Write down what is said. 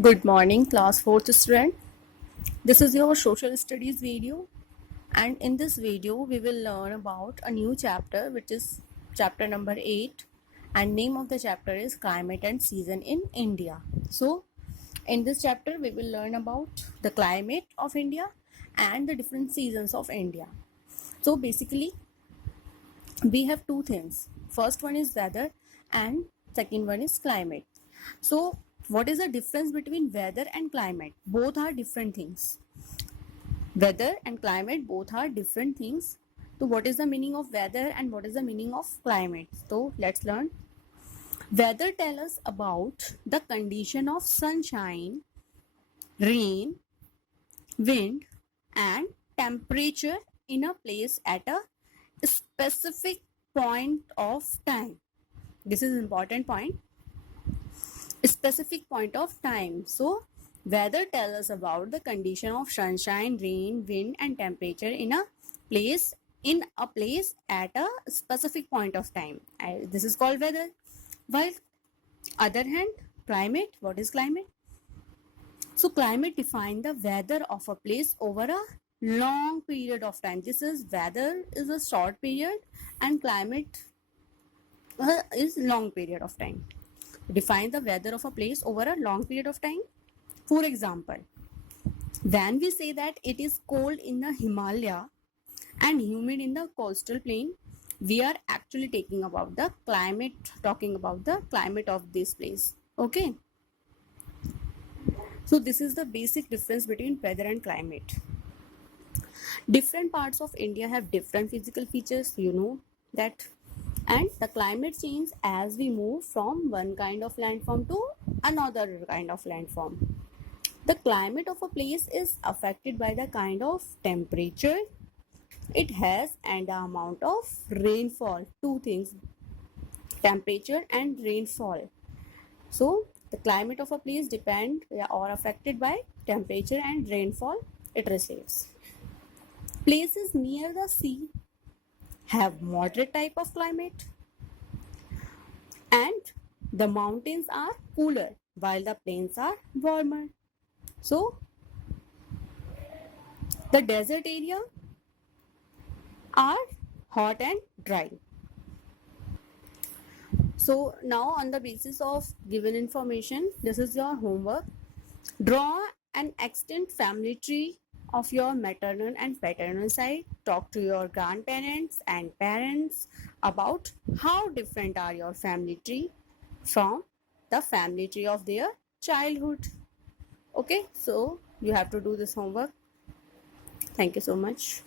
Good morning, class 4th student. This is your social studies video, and in this video we will learn about a new chapter, which is chapter number 8, and name of the chapter is Climate and Season in India. So in this chapter we will learn about the climate of India and the different seasons of India. So basically we have two things. First one is weather and second one is climate. So what is the difference between weather and climate? Both are different things. Weather and climate both are different things. So what is the meaning of weather and what is the meaning of climate? So let's learn. Weather tells us about the condition of sunshine, rain, wind and temperature in a place at a specific point of time. This is an important point. Specific point of time. So weather tells us about the condition of sunshine, rain, wind and temperature in a place at a specific point of time. This is called weather. While other hand, climate. What is climate? So climate defines the weather of a place over a long period of time. This is weather is a short period and climate is long period of time. Define the weather of a place over a long period of time. For example, when we say that it is cold in the Himalaya and humid in the coastal plain, we are actually talking about the climate of this place. Okay. So this is the basic difference between weather and climate. Different parts of India have different physical features, you know that. And the climate changes as we move from one kind of landform to another kind of landform. The climate of a place is affected by the kind of temperature it has and the amount of rainfall. Two things, temperature and rainfall. So the climate of a place depend or affected by temperature and rainfall it receives. Places near the sea have moderate type of climate and the mountains are cooler while the plains are warmer. So the desert area are hot and dry. So now on the basis of given information, this is your homework. Draw an extant family tree of your maternal and paternal side. Talk to your grandparents and parents about how different are your family tree from the family tree of their childhood. Okay, so you have to do this homework. Thank you so much.